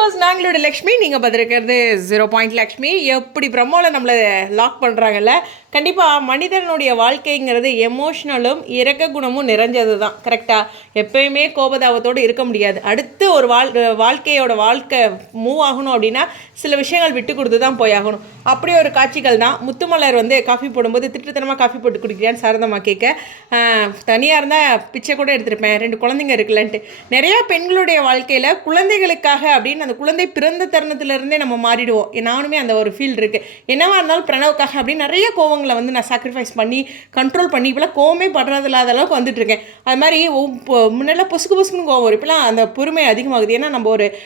Viewers நாங்களோட Lakshmi நீங்கள் பார்த்துருக்கிறது zero point Lakshmi. எப்படி பிரம்மோவில் நம்மளை லாக் பண்ணுறாங்கல்ல கண்டிப்பாக மனிதனுடைய வாழ்க்கைங்கிறது எமோஷ்னலும் இறக்க குணமும் நிறைஞ்சது தான் கரெக்டாக எப்பயுமே கோபதாபத்தோடு இருக்க முடியாது. அடுத்து ஒரு வாழ் வாழ்க்கையோட வாழ்க்கை மூவ் ஆகணும் அப்படின்னா சில விஷயங்கள் விட்டு கொடுத்து தான் போயாகணும் அப்படி ஒரு காட்சிகள் தான் முத்துமலர் வந்து காஃபி போடும்போது திட்டத்தனமாக காஃபி போட்டு குடிக்கிறான்னு சாரதமாக கேட்க தனியாக இருந்தால் பிச்சை கூட எடுத்திருப்பேன். ரெண்டு குழந்தைங்க இருக்குல்லன்ட்டு. நிறையா பெண்களுடைய வாழ்க்கையில் குழந்தைகளுக்காக அப்படின்னு அந்த குழந்தை பிறந்த தருணத்திலிருந்தே நம்ம மாறிடுவோம். நானுமே அந்த ஒரு ஃபீல் இருக்குது என்னவா இருந்தாலும் பிரணவுக்காக அப்படின்னு நிறைய கோவங்களை வந்து நான் சாக்ரிஃபைஸ் பண்ணி கண்ட்ரோல் பண்ணி இப்போலாம் கோவமே படுறது இல்லாத அளவுக்கு வந்துட்டு இருக்கேன். அது மாதிரி ஒவ்- முன்னெல்லாம் பொசுக்கு பொசுக்குன்னு கோவம் வரும். இப்போலாம் அந்த பொறுமை அதிகமாகுது. ஏன்னா நம்ம ஒரு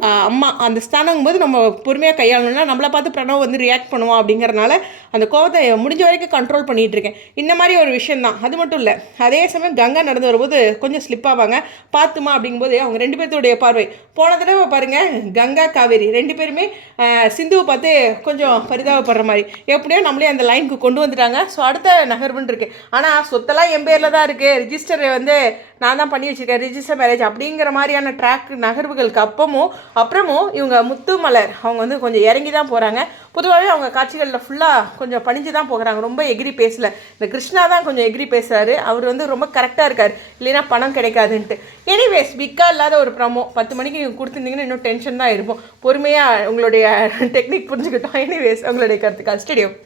அம்மா அந்த ஸ்தானங்கும் போது நம்ம பொறுமையாக கையாளணும்னா நம்மளை பார்த்து பிரணவ் வந்து ரியாக்ட் பண்ணுவோம் அப்படிங்கிறனால அந்த கோவத்தை முடிஞ்ச வரைக்கும் கண்ட்ரோல் பண்ணிகிட்டு இருக்கேன். இந்த மாதிரி ஒரு விஷயம் தான். அது மட்டும் இல்லை. அதே சமயம் கங்கா நடந்து வரும்போது கொஞ்சம் ஸ்லிப் ஆவாங்க. பார்த்துமா அப்படிங்கும்போது அவங்க ரெண்டு பேர்த்துடைய பார்வை. போன தடவை பாருங்க கங்கா காவேரி ரெண்டு பேருமே சிந்துவை பார்த்து கொஞ்சம் பரிதாபப்படுற மாதிரி. எப்படியோ நம்மளே அந்த லைனுக்கு கொண்டு வந்துட்டாங்க. ஸோ அடுத்த நகர்வுன்னு இருக்குது ஆனால் சொத்தெல்லாம் என் பேரில் தான் இருக்குது ரிஜிஸ்டர் வந்து நான் தான் பண்ணி வச்சுருக்கேன் ரிஜிஸ்டர் மேரேஜ் அப்படிங்கிற மாதிரியான ட்ராக் நகர்வுகளுக்கு அப்பமும் அப்புறமும் இவங்க முத்துமலர் அவங்க வந்து கொஞ்சம் இறங்கி தான் போகிறாங்க பொதுவாகவே அவங்க காட்சிகளில் ஃபுல்லாக கொஞ்சம் பணிஞ்சு தான் போகிறாங்க. ரொம்ப எகிரி பேசல. இந்த கிருஷ்ணா தான் கொஞ்சம் எகிரி பேசுகிறாரு அவர் வந்து ரொம்ப கரெக்டாக இருக்கார். இல்லைன்னா பணம் கிடைக்காதுன்ட்டு. எனிவேஸ் பிக்கா இல்லாத ஒரு ப்ரமோ பத்து மணிக்கு நீங்கள் கொடுத்துருந்தீங்கன்னா இன்னும் டென்ஷன் தான் இருப்போம் பொறுமையாக உங்களுடைய டெக்னிக் புரிஞ்சுக்கிட்டோம். எனிவேஸ் உங்களுடைய கருத்துக்கள். ஸ்டேடியம்